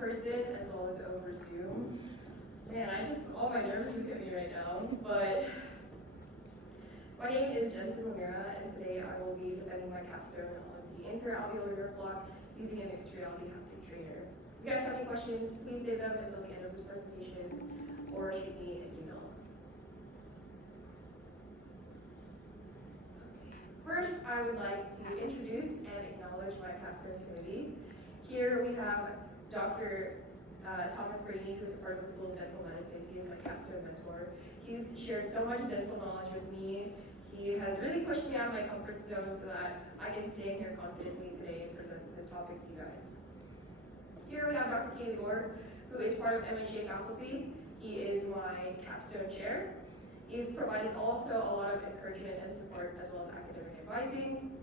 person as well as over Zoom. Man, all my nerves just hit me right now, but my name is Jensen Lamira, and today I will be defending my capstone on the inferior alveolar nerve block using a mixed reality haptic trainer. If you guys have any questions, please save them until the end of this presentation, or shoot me an email. First, I would like to introduce and acknowledge my capstone committee. Here we have Dr. Thomas Brady, who's a part of the School of Dental Medicine. He is my capstone mentor. He's shared so much dental knowledge with me. He has really pushed me out of my comfort zone so that I can stand here confidently today and present this topic to you guys. Here we have Dr. Kaylee Gore, who is part of MHA faculty. He is my capstone chair. He's provided also a lot of encouragement and support as well as academic advising.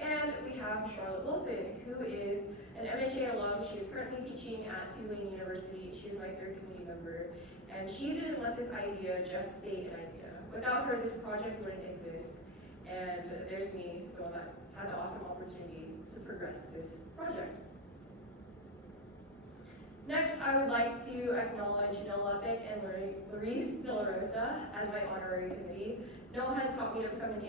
And we have Charlotte Wilson, who is an MHA alum. She is currently teaching at Tulane University. She's my third committee member. And she didn't let this idea just stay an idea. Without her, this project wouldn't exist. And there's me, the one that had the awesome opportunity to progress this project. Next, I would like to acknowledge Noah Lepic and Luis De La Rosa as my honorary committee. Noah has taught me to become an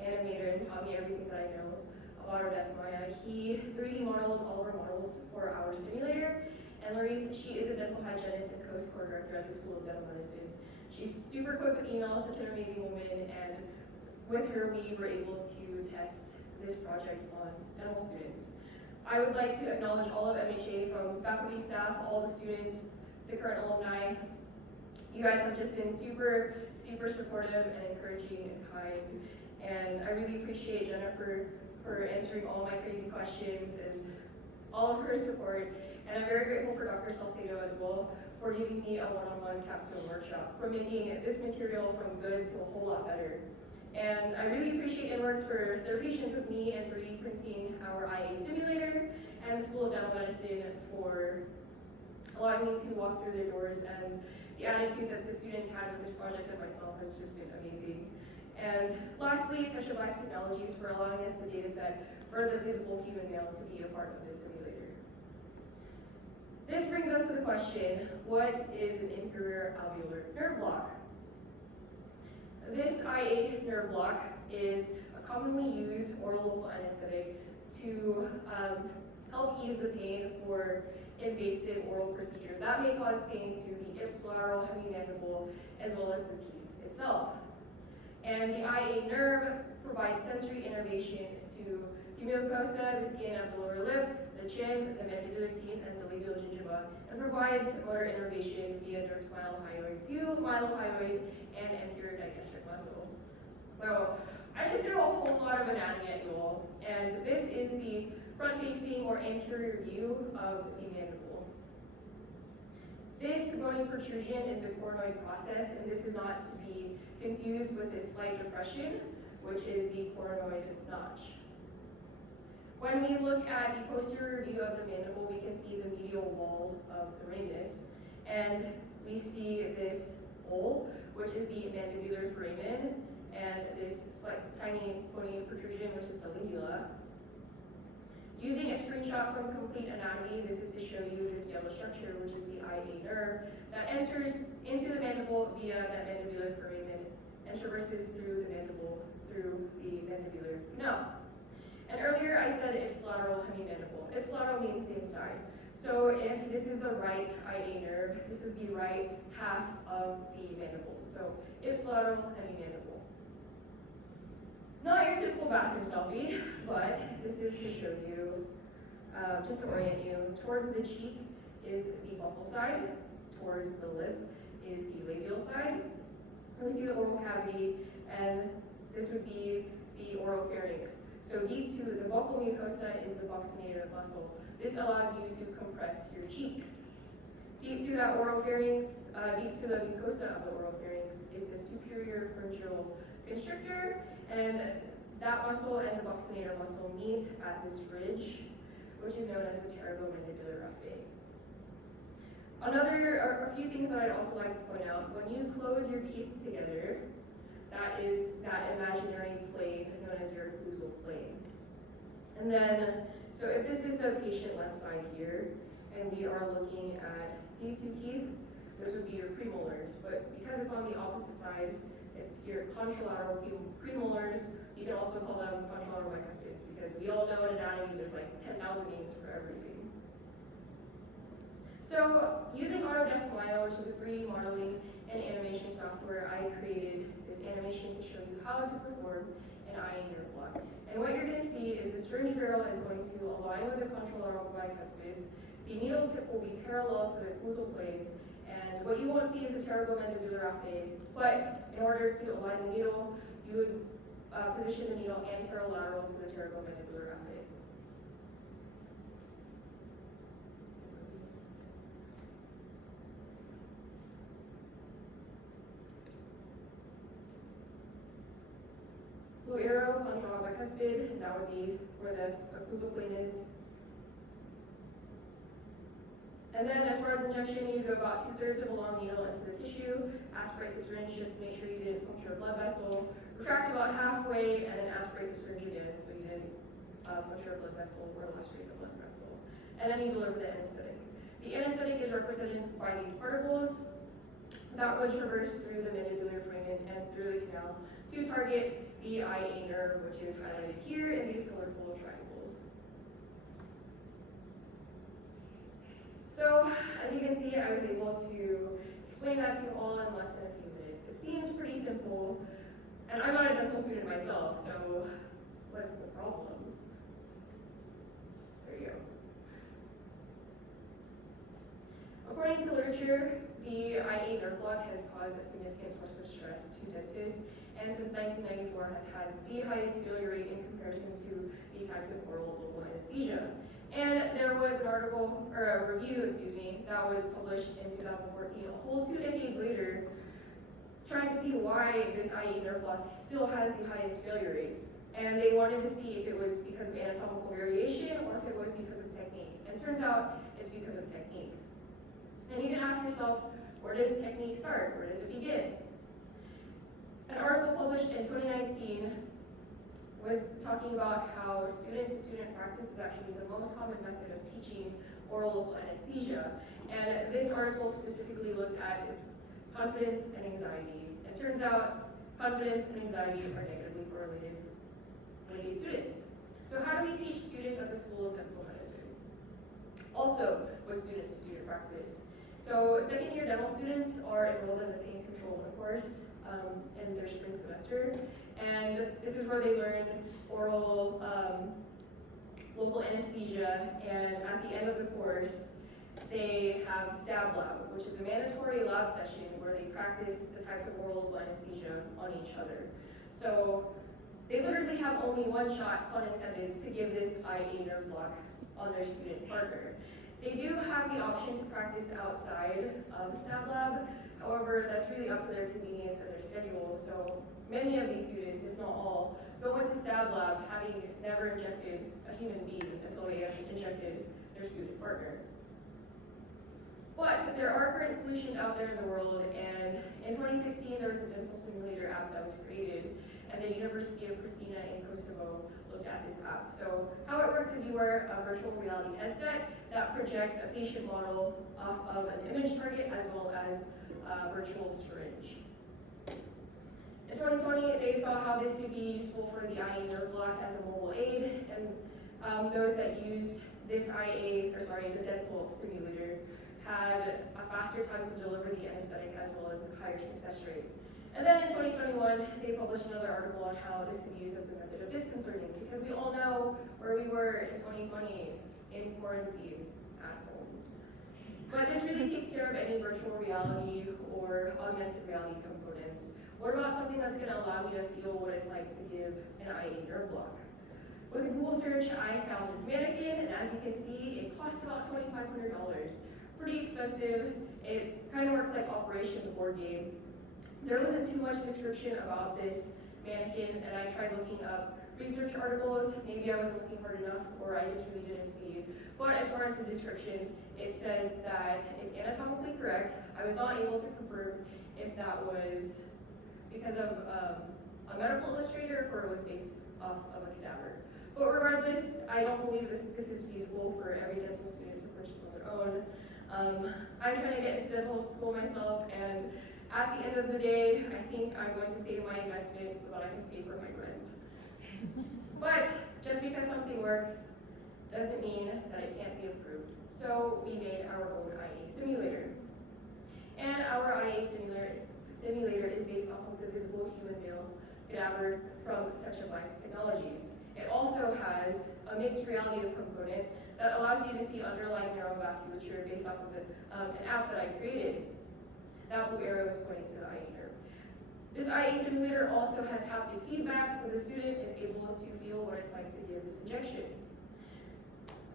animator and taught me everything that I know about Odessa Maya. He 3D modeled all of our models for our simulator. And Luis, she is a dental hygienist and co-score director at the School of Dental Medicine. She's super quick with emails, such an amazing woman, and with her we were able to test this project on dental students. I would like to acknowledge all of MHA, from faculty, staff, all the students, the current alumni. You guys have just been super supportive and encouraging and kind. And I really appreciate Jennifer for answering all my crazy questions and all of her support. And I'm very grateful for Dr. Salcedo as well for giving me a one-on-one capstone workshop, for making this material from good to a whole lot better. And I really appreciate Inworks for their patience with me and 3D printing our IA simulator, and the School of Dental Medicine for allowing me to walk through their doors. And the attitude that the students had with this project and myself has just been amazing. And lastly, Touch of Life Technologies for allowing us the data set for the visible human male to be a part of this simulator. This brings us to the question, what is an inferior alveolar nerve block? This IA nerve block is a commonly used oral local anesthetic to help ease the pain for invasive oral procedures that may cause pain to the ipsilateral hemimandible as well as the teeth itself. And the IA nerve provides sensory innervation to the mucosa, the skin of the lower lip, the chin, the mandibular teeth, and the labial gingiva, and provides motor innervation via nerve mylohyoid to mylohyoid and anterior digastric muscle. So I just threw a whole lot of anatomy at you all, and this is the front-facing or anterior view of the mandible. This bony protrusion is the coronoid process, and this is not to be confused with this slight depression, which is the coronoid notch. When we look at the posterior view of the mandible, we can see the medial wall of the ramus, and we see this hole, which is the mandibular foramen, and this tiny bony protrusion, which is the lingula. Using a screenshot from Complete Anatomy, this is to show you this yellow structure, which is the IA nerve, that enters into the mandible via that mandibular foramen and traverses through the mandible through the mandibular canal. And earlier I said ipsilateral hemimandible. Ipsilateral means same side. So if this is the right IA nerve, this is the right half of the mandible. So ipsilateral hemimandible. Not your typical bathroom selfie, but this is to show you, just to orient you. Towards the cheek is the buccal side, towards the lip is the labial side. We see the oral cavity, and this would be the oropharynx. So deep to the buccal mucosa is the buccinator muscle. This allows you to compress your cheeks. Deep to that oropharynx, deep to the mucosa of the oropharynx is the superior pharyngeal constrictor, and that muscle and the buccinator muscle meet at this ridge, which is known as the pterygomandibular raphe. A few things that I'd also like to point out, when you close your teeth together, that is that imaginary plane known as your occlusal plane. And then, so if this is the patient left side here, and we are looking at these two teeth. Those would be your premolars, but because it's on the opposite side, it's your contralateral premolars. You can also call them contralateral bicuspids, because we all know in anatomy there's like 10,000 names for everything. So using Autodesk Maya, which is a 3D modeling and animation software, I created this animation to show you how to perform an IA nerve block. And what you're going to see is the syringe barrel is going to align with the contralateral bicuspids. The needle tip will be parallel to the occlusal plane, and what you won't see is the pterygomandibular raphe. But in order to align the needle, you would position the needle anterolateral to the pterygomandibular raphe. Blue arrow, contralateral bicuspid, that would be where the occlusal plane is. And then as far as injection, you go about 2/3 of a long needle into the tissue, aspirate the syringe just to make sure you didn't puncture a blood vessel, retract about halfway, and then aspirate the syringe again so you didn't puncture a blood vessel or lacerate the blood vessel. And then you deliver the anesthetic. The anesthetic is represented by these particles that would traverse through the mandibular foramen and through the canal to target the IA nerve, which is highlighted here in these colorful triangles. So, as you can see, I was able to explain that to you all in less than a few minutes. It seems pretty simple, and I'm not a dental student myself, so what's the problem? There you go. According to literature, the IA nerve block has caused a significant source of stress to dentists, and since 1994 has had the highest failure rate in comparison to the types of oral local anesthesia. And there was an article, or a review, that was published in 2014, a whole 2 decades later, trying to see why this IA nerve block still has the highest failure rate. And they wanted to see if it was because of anatomical variation or if it was because of technique. And it turns out it's because of technique. And you can ask yourself, where does technique start? Where does it begin? An article published in 2019 was talking about how student-to-student practice is actually the most common method of teaching oral local anesthesia. And this article specifically looked at confidence and anxiety. It turns out confidence and anxiety are negatively correlated with these students. So how do we teach students at the School of Dental Medicine? Also with student-to-student practice. So second-year dental students are enrolled in the pain control course in their spring semester. And this is where they learn oral local anesthesia, and at the end of the course, they have stab lab, which is a mandatory lab session where they practice the types of oral local anesthesia on each other. So they literally have only one shot, pun intended, to give this IA nerve block on their student partner. They do have the option to practice outside of the stab lab. However, that's really up to their convenience and their schedule. So many of these students, if not all, go into stab lab having never injected a human being until they have injected their student partner. But there are current solutions out there in the world, and in 2016 there was a dental simulator app that was created, and the University of Pristina in Kosovo looked at this app. So how it works is you wear a virtual reality headset that projects a patient model off of an image target as well as a virtual syringe. In 2020, they saw how this could be useful for the IA nerve block as a mobile aid, and those that used this the dental simulator had a faster time to deliver the anesthetic as well as a higher success rate. And then in 2021, they published another article on how this could be used as a method of distance learning, because we all know where we were in 2020 in quarantine at home. But this really takes care of any virtual reality or augmented reality components. What about something that's going to allow me to feel what it's like to give an IA nerve block? With a Google search, I found this mannequin, and as you can see, it costs about $2,500. Pretty expensive. It kind of works like Operation, the board game. There wasn't too much description about this mannequin, and I tried looking up research articles. Maybe I wasn't looking hard enough, or I just really didn't see. But as far as the description, it says that it's anatomically correct. I was not able to confirm if that was because of a medical illustrator or it was based off of a cadaver. But regardless, I don't believe this is feasible for every dental student to purchase on their their own. I'm trying to get into dental school myself, and at the end of the day, I think I'm going to save my investment so that I can pay for my rent. But just because something works doesn't mean that it can't be improved. So we made our own IA simulator. And our IA simulator is based off of the visible human male cadaver from Touch of Life Technologies. It also has a mixed reality component that allows you to see underlying neurovasculature based off of an app that I created. That blue arrow is pointing to the IA nerve. This IA simulator also has haptic feedback, so the student is able to feel what it's like to give this injection.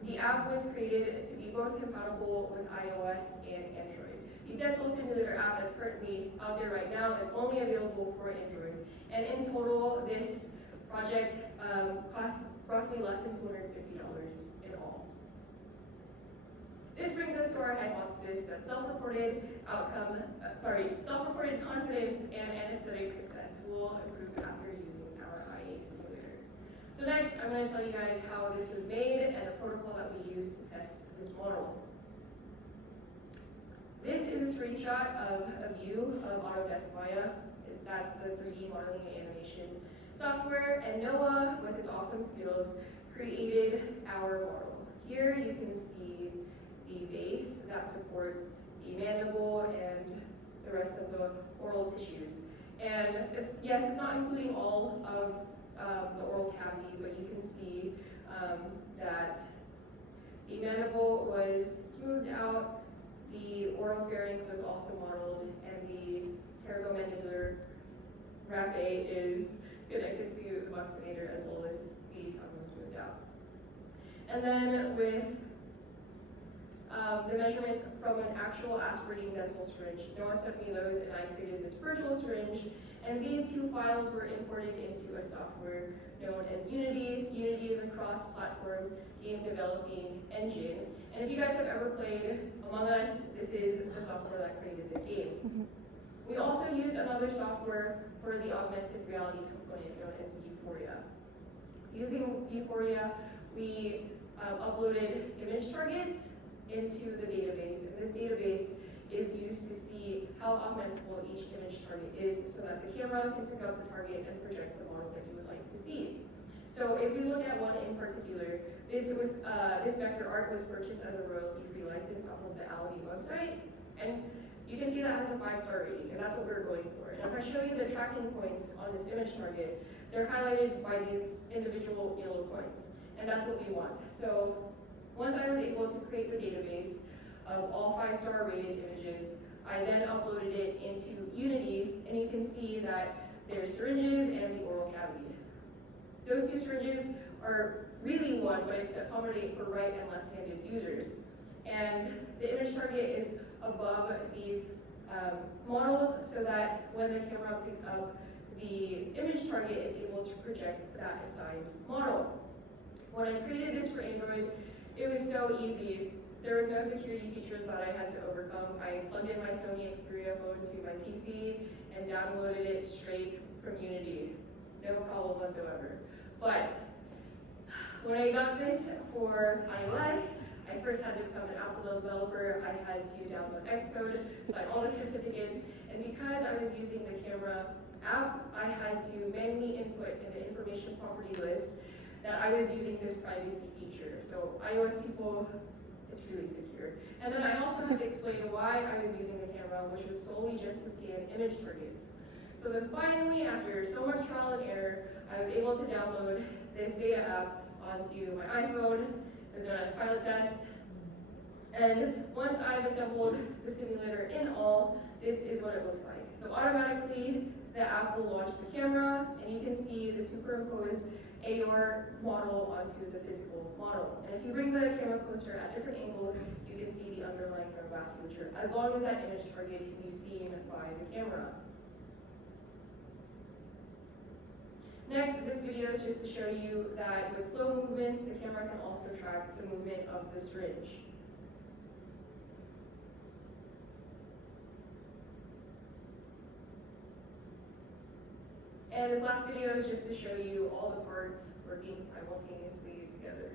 The app was created to be both compatible with iOS and Android. The dental simulator app that's currently out there right now is only available for Android. And in total, this project costs roughly less than $250 in all. This brings us to our hypothesis that self-reported confidence and anesthetic success will improve after using our IA simulator. So next, I'm going to tell you guys how this was made and the protocol that we used to test this model. This is a screenshot of a view of Autodesk Maya. That's the 3D modeling and animation software, and Noah, with his awesome skills, created our model. Here you can see the base that supports the mandible and the rest of the oral tissues. And it's not including all of the oral cavity, but you can see that the mandible was smoothed out, the oropharynx was also modeled, and the pterygomandibular raphe is connected to the buccinator as well as the tongue was smoothed out. And then with the measurements from an actual aspirating dental syringe, Noah sent me those and I created this virtual syringe, and these two files were imported into a software known as Unity. Unity is a cross-platform game developing engine, and if you guys have ever played Among Us, this is the software that created this game. We also used another software for the augmented reality component known as Vuforia. Using Vuforia, we uploaded image targets into the database, and this database is used to see how augmentable each image target is so that the camera can pick up the target and project the model that you would like to see. So if you look at one in particular, this vector art was purchased as a royalty-free license off of the Audi website, and you can see that has a 5-star rating, and that's what we're going for. And if I show you the tracking points on this image target, they're highlighted by these individual yellow points, and that's what we want. So once I was able to create the database of all 5-star rated images, I then uploaded it into Unity, and you can see that there's syringes and the oral cavity. Those two syringes are really one, but it's to accommodate for right and left-handed users. And the image target is above these models so that when the camera picks up the image target, it's able to project that assigned model. When I created this for Android, it was so easy. There was no security features that I had to overcome. I plugged in my Sony Xperia phone to my PC and downloaded it straight from Unity. No problem whatsoever. But when I got this for iOS, I first had to become an Apple developer. I had to download Xcode, sign all the certificates, and because I was using the camera app, I had to manually input in the information property list that I was using this privacy feature. So iOS people, it's really secure. And then I also had to explain why I was using the camera, which was solely just to scan image targets. So then finally, after so much trial and error, I was able to download this beta app onto my iPhone. It was known as Pilot Test. And once I've assembled the simulator in all, this is what it looks like. So automatically, the app will launch the camera, and you can see the superimposed AR model onto the physical model. And if you bring the camera closer at different angles, you can see the underlying neurovasculature, as long as that image target can be seen by the camera. Next, this video is just to show you that with slow movements, the camera can also track the movement of the syringe. And this last video is just to show you all the parts working simultaneously together.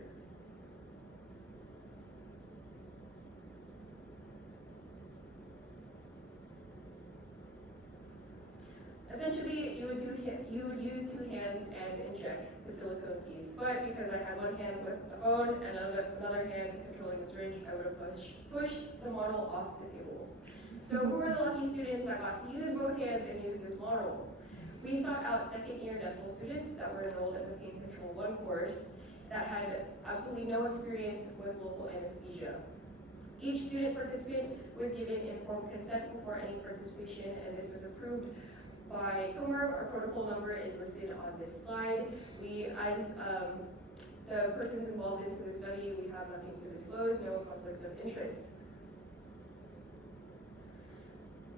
silicone piece. But because I had one hand with a phone and another hand controlling the syringe, I would have pushed the model off the table. So who were the lucky students that got to use both hands and use this model? We sought out second-year dental students that were enrolled in the Pain Control 1 course that had absolutely no experience with local anesthesia. Each student participant was given informed consent before any participation, and this was approved by COMERB. Our protocol number is listed on this slide. We, as the persons involved into the study, we have nothing to disclose, no conflicts of interest.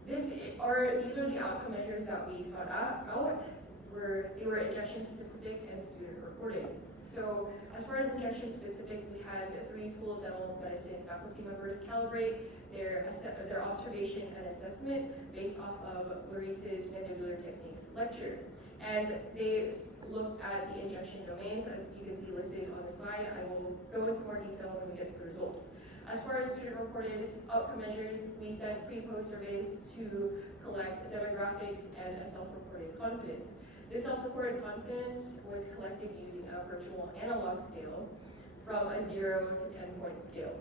These are the outcome measures that we sought out. They were injection specific and student reported. So as far as injection specific, we had 3 School of Dental Medicine faculty members calibrate their observation and assessment based off of Clarice's mandibular techniques lecture. And they looked at the injection domains, as you can see listed on the slide. I will go into more detail when we get to the results. As far as student-reported outcome measures, we sent pre-post surveys to collect demographics and a self-reported confidence. This self-reported confidence was collected using a virtual analog scale from a 0 to 10-point scale.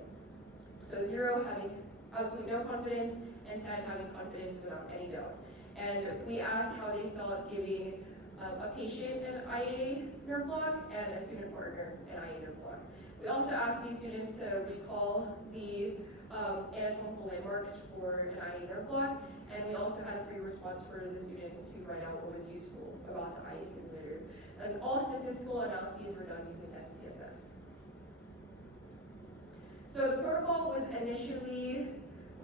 So 0 having absolutely no confidence, and 10 having confidence without any doubt. And we asked how they felt giving a patient an IA nerve block and a student partner an IA nerve block. We also asked these students to recall the anatomical landmarks for an IA nerve block, and we also had a free response for the students to write out what was useful about the IA simulator. And all statistical analyses were done using SPSS. So the protocol was initially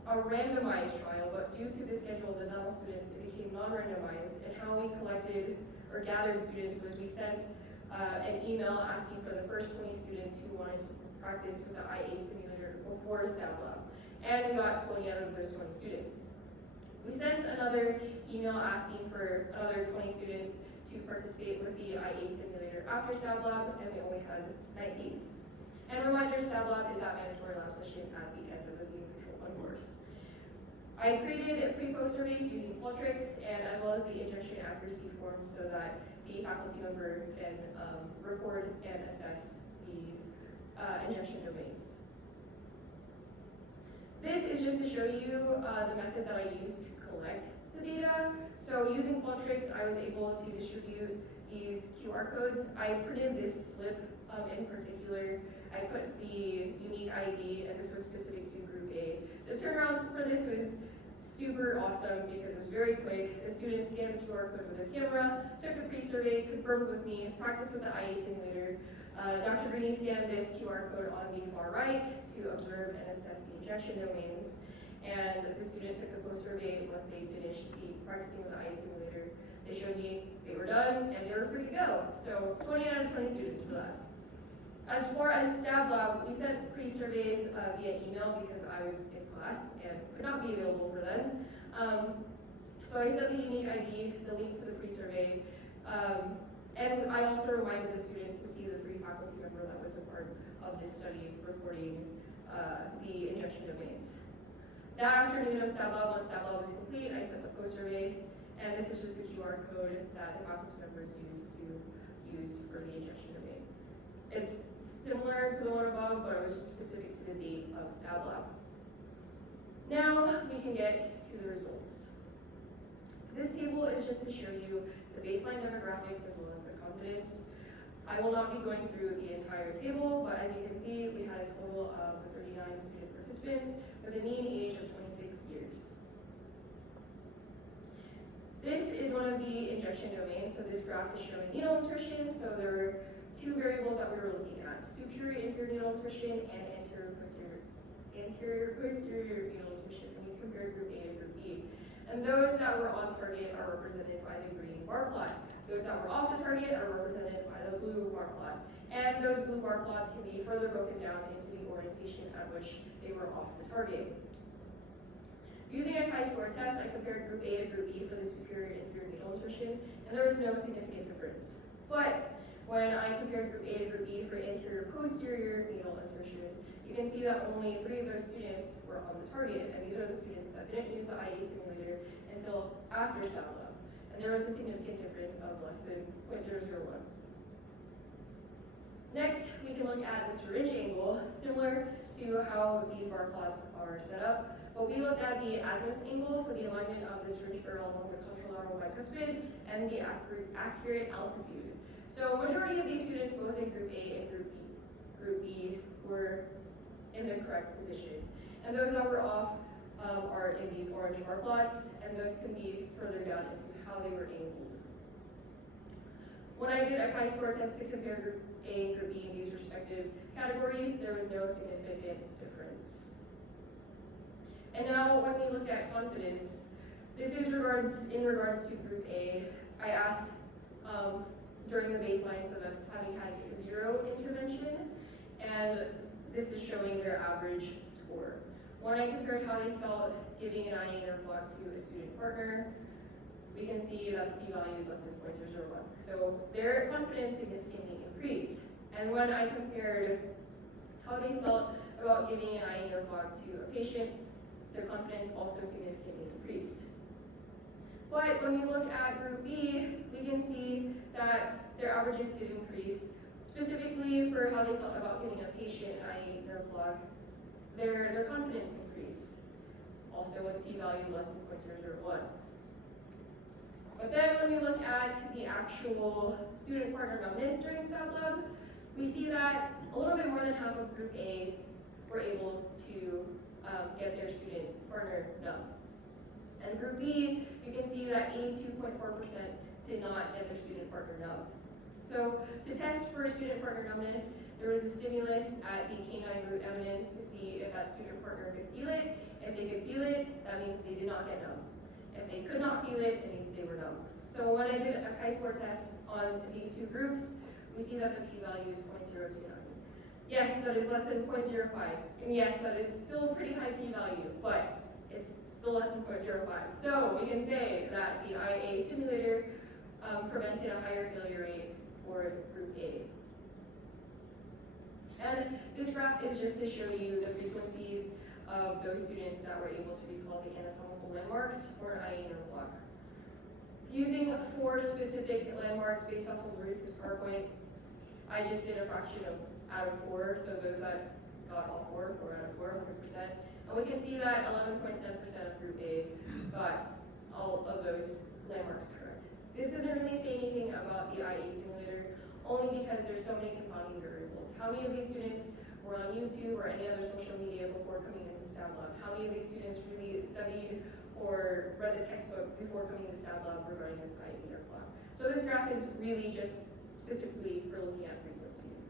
a randomized trial, but due to the schedule of the dental students, it became non-randomized, and how we collected or gathered students was we sent an email asking for the first 20 students who wanted to practice with the IA simulator before Stab Lab. And we got 20 out of those 20 students. We sent another email asking for another 20 students to participate with the IA simulator after Stab Lab, and we only had 19. And reminder, Stab Lab is that mandatory lab session at the end of the Pain Control 1 course. I created pre-post surveys using Qualtrics, and as well as the injection accuracy form so that the faculty member can record and assess the injection domains. This is just to show you the method that I used to collect the data. So using Qualtrics, I was able to distribute these QR codes. I printed this slip in particular. I put the unique ID, and this was specific to Group A. The turnaround for this was super awesome because it was very quick. The students scanned the QR code with a camera, took the pre-survey, confirmed with me, practiced with the IA simulator. Dr. Greeny scanned this QR code on the far right to observe and assess the injection domains. And the student took the post-survey once they finished practicing with the IA simulator. They showed me they were done and they were free to go. So 20 out of 20 students for that. As far as Stab Lab, we sent pre-surveys via email because I was in class and could not be available for them. So I sent the unique ID, the link to the pre-survey, and I also reminded the students to see the 3 faculty member that was a part of this study recording the injection domains. That afternoon of Stab Lab, once Stab Lab was complete, I sent the post-survey, and this is just the QR code that the faculty members used to use for the injection domain. It's similar to the one above, but it was just specific to the date of Stab Lab. Now we can get to the results. This table is just to show you the baseline demographics as well as the confidence. I will not be going through the entire table, but as you can see, we had a total of 39 student participants with a mean age of 26 years. This is one of the injection domains. So this graph is showing needle insertion. So there were 2 variables that we were looking at: superior inferior needle insertion and anterior posterior needle insertion when you compare Group A to Group B. And those that were on target are represented by the green bar plot. Those that were off the target are represented by the blue bar plot. And those blue bar plots can be further broken down into the orientation at which they were off the target. Using a chi-square test, I compared Group A to Group B for the superior and inferior needle insertion, and there was no significant difference. But when I compared Group A to Group B for anterior posterior needle insertion, you can see that only 3 of those students were on the target, and these are the students that didn't use the IA simulator until after Stab Lab. And there was a significant difference of less than 0.001. Next, we can look at the syringe angle, similar to how these bar plots are set up. But we looked at the azimuth angle, so the alignment of the syringe barrel along the contralateral bicuspid, and the accurate altitude. So majority of these students, both in Group A and Group B were in the correct position. And those that were off are in these orange bar plots, and those can be further down into how they were angled. When I did a chi-score test to compare Group A and Group B in these respective categories, there was no significant difference. And now when we look at confidence, this is in regards to Group A. I asked during the baseline, so that's having had 0 intervention, and this is showing their average score. When I compared how they felt giving an IA nerve block to a student partner, we can see that the p-value is less than 0.001. So their confidence significantly increased. And when I compared how they felt about giving an IA nerve block to a patient, their confidence also significantly increased. But when we look at Group B, we can see that their averages did increase. Specifically for how they felt about giving a patient an IA nerve block, their confidence increased, also with a p-value less than 0.001. But then when we look at the actual student partner numbness during stat lab, we see that a little bit more than half of Group A were able to get their student partner numb. And Group B, you can see that 82.4% did not get their student partner numb. So to test for student partner numbness, there was a stimulus at the canine root eminence to see if that student partner could feel it. If they could feel it, that means they did not get numb. If they could not feel it, it means they were numb. So when I did a chi-score test on these two groups, we see that the p-value is 0.029. Yes, that is less than 0.05. And yes, that is still a pretty high p-value, but it's still less than 0.05. So we can say that the IA simulator prevented a higher failure rate for Group A. And this graph is just to show you the frequencies of those students that were able to recall the anatomical landmarks for an IA nerve block. Using 4 specific landmarks based off of Lewis's PowerPoint, I just did a fraction of out of 4, so those that got all 4 out of 4, 100%. And we can see that 11.7% of Group A got all of those landmarks correct. This doesn't really say anything about the IA simulator, only because there's so many confounding variables. How many of these students were on YouTube or any other social media before coming into Stat Lab? How many of these students really studied or read the textbook before coming to Stat Lab regarding this IA nerve block? So this graph is really just specifically for looking at frequencies.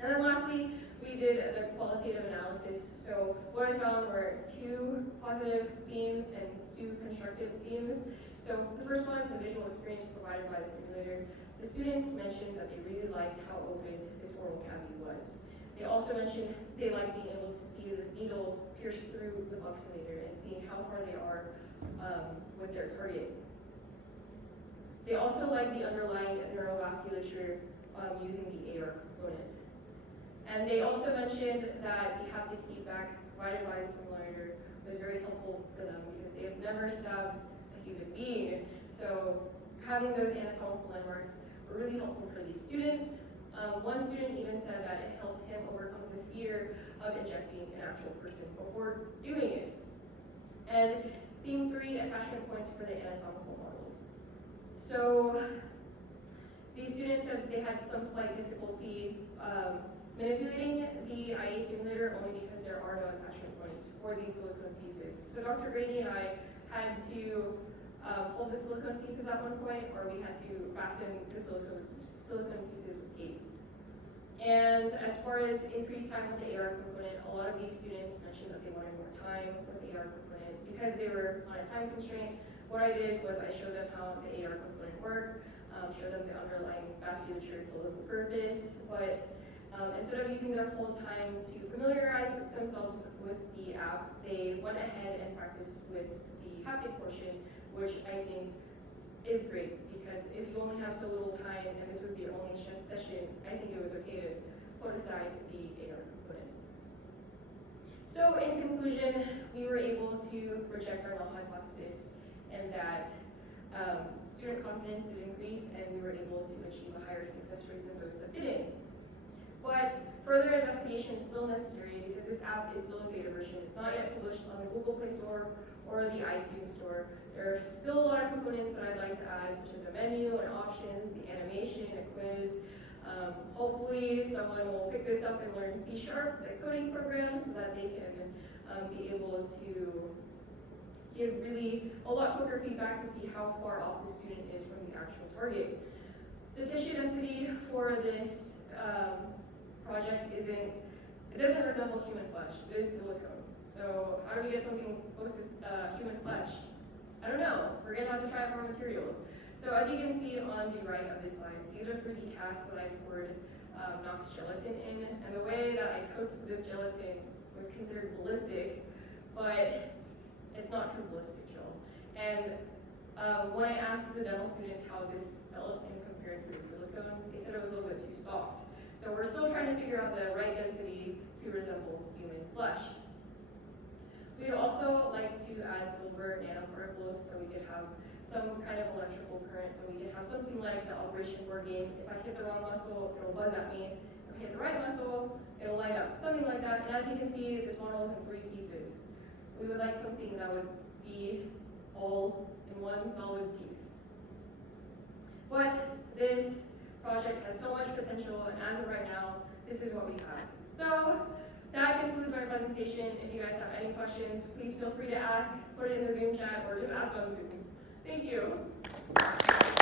And then lastly, we did the qualitative analysis. So what I found were 2 positive themes and 2 constructive themes. So the first one, the visual experience provided by the simulator. The students mentioned that they really liked how open this oral cavity was. They also mentioned they liked being able to see the needle pierce through the buccinator and seeing how far they are with their target. They also liked the underlying neurovasculature using the AR component. And they also mentioned that the haptic feedback provided by the simulator was very helpful for them because they have never stabbed a human being. So having those anatomical landmarks were really helpful for these students. One student even said that it helped him overcome the fear of injecting an actual person before doing it. And theme 3, attachment points for the anatomical models. So these students said they had some slight difficulty manipulating the IA simulator only because there are no attachment points for these silicone pieces. So Dr. Grady and I had to hold the silicone pieces at one point, or we had to fasten the silicone pieces with tape. And as far as increased time with the AR component, a lot of these students mentioned that they wanted more time with the AR component because they were on a time constraint. What I did was I showed them how the AR component worked, showed them the underlying vasculature to local purpose, but instead of using their whole time to familiarize themselves with the app, they went ahead and practiced with the haptic portion, which I think is great because if you only have so little time and this was the only session, I think it was okay to put aside the AR component. So in conclusion, we were able to reject our null hypothesis and that student confidence did increase and we were able to achieve a higher success rate than those that didn't. Further investigation is still necessary because this app is still in beta version. It's not yet published on the Google Play Store or the iTunes Store. There are still a lot of components that I'd like to add, such as a menu and options, the animation, a quiz. Hopefully someone will pick this up and learn C#, the coding program, so that they can be able to give really a lot quicker feedback to see how far off the student is from the actual target. The tissue density for this project it doesn't resemble human flesh, it is silicone. So how do we get something close to human flesh? I don't know, we're gonna have to try out more materials. So as you can see on the right of this slide, these are 3D casts that I poured Knox gelatin in, and the way that I cooked this gelatin was considered ballistic, but it's not true ballistic gel. And when I asked the dental students how this felt in compared to the silicone, they said it was a little bit too soft. So we're still trying to figure out the right density to resemble human flesh. We'd also like to add silver nanoparticles so we could have some kind of electrical current, so we can have something like the operation board game. If I hit the wrong muscle, it'll buzz at me. If I hit the right muscle, it'll light up, something like that. And as you can see, this one rolls in 3 pieces. We would like something that would be all in one solid piece. But this project has so much potential, and as of right now, this is what we have. So that concludes my presentation. If you guys have any questions, please feel free to ask, put it in the Zoom chat, or just ask on Zoom. Thank you.